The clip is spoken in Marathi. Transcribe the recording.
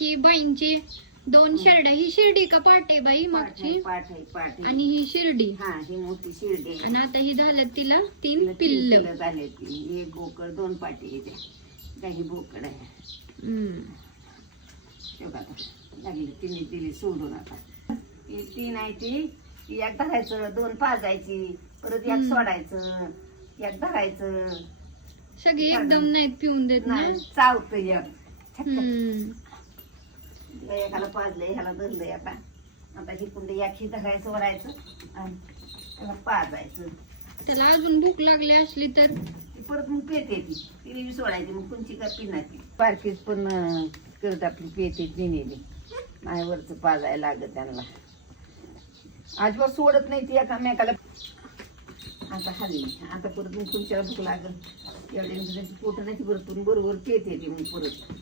ही बाईंची 2 शेरड्या. ही शिर्डी का पाट आहे बाई मागची? पाठ आहे. आणि ही शिर्डी. हा, ही मोठी शिर्डी आहे. आणि आता ही झालं तिला 3 तिला पिल्ल. पिल्लं झाले. एक बोकड 2 पाटी येते. काही बोकड आहे. तेव्हा आता लागली तिने दिली सोडून. आता ही 3 आहे ती एक धरायचं, 2 पाजायची, परत एक सोडायचं, एक धरायचं. सगळे एकदम नाहीत पिऊन देत ना. नाही चावतं एक. हम्म. एकाला पाजलंय, ह्याला धरलंय. आता आता ही कुंड याची धरायचं, सोडायचं आणि त्याला पाजायचं. त्याला अजून भूक लागली असली तर ती परत मग पेते. तिने बी सोडायची. मग कोणची का पिण्याची बारकीच पण करत आपली पेते तिनेली. नाही वरच पाजायला लागत त्यांना. आजवर सोडत नाही ती एकामेकाला. आता हल्ली आता परत मग तुमच्याला भूक लागत. एवढ्या पोट नाही भरपूर बरोबर पेते ती मग परत.